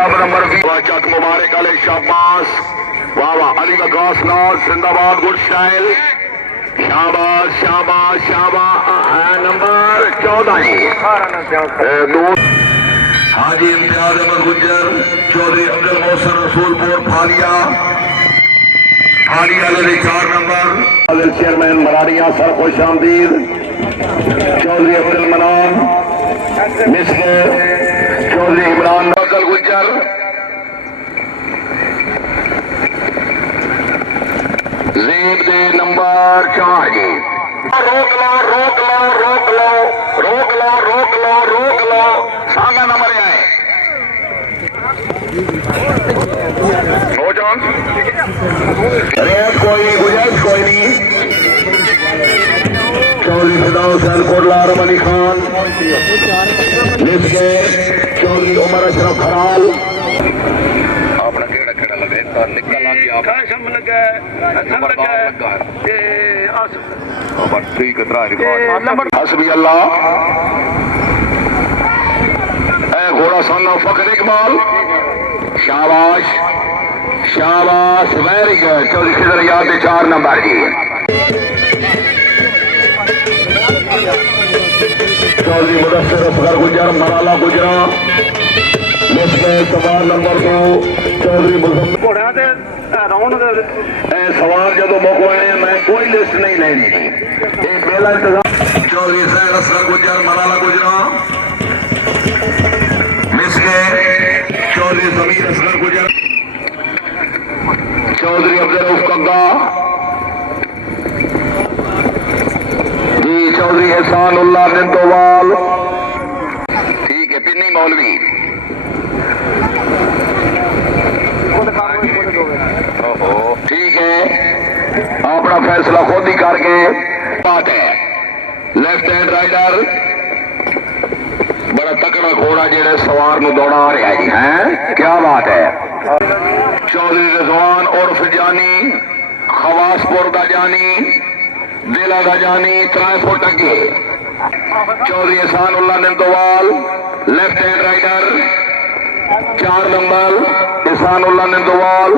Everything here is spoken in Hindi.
क्लब नंबर 20 चक मुबारक अली शाबाश वाह वाह अली वकास लॉर्ड जिंदाबाद गुड स्टाइल शाबाश शाबाश शाबाश नंबर 14 जी दो हाजी इम्तियाज अहमद गुज्जर चौधरी अब्दुल मोहसन रसूलपुर फालिया फालिया ले 4 नंबर चेयरमैन मराड़िया सर खुश आमदीद चौधरी अब्दुल मनान मिसले चौधरी इमरान अब्दुल गुज्जर जीब दे नंबर 4 जी रोक लो रोक लो रोक लो रोक लो रोक लो रोक लो सामने नंबर आए नौजवान रेत कोई गुजारिश कोई नहीं चौधरी फिदाउल हुसैन कोटला आरम अली खान मिसके चौधरी उमर अशरफ खराल अपना केड़ा केड़ा लगे तो निकल आ गया काशम लगा असम लगा ये आसम और ठीक है रिकॉर्ड हसबी अल्लाह ए घोड़ा साना फखर इकबाल शाबाश शाबाश वेरी गुड चौधरी खिदर याद 4 नंबर जी चौधरी मुदस्सिर असगर गुजर मराला गुजरा सवार नंबर 2 चौधरी मुजम्मिल घोड़ा दे राउंड दे सवार जो मुक आने मैं कोई लिस्ट नहीं लेनी जी ये मेला इंतजाम चौधरी सैयद असगर गुजर मराला गुजरा मिसके चौधरी जमीर असगर गुजर चौधरी अब्दुल रऊफ कग्गा जी चौधरी एहसानुल्लाह निंदोवाल ठीक है पिन्नी मौलवी ठीक है अपना फैसला खुद ही करके बात है लेफ्ट हैंड राइडर बड़ा तकड़ा घोड़ा जेड़े सवार नु दौड़ा रहा जी है क्या बात है चौधरी रिजवान उर्फ जानी खवासपुर का जानी दिला का जानी 3 फुट अगे Chaudhry Ehsanullah Nindowal left hand rider 4 number Ehsanullah निंदोवाल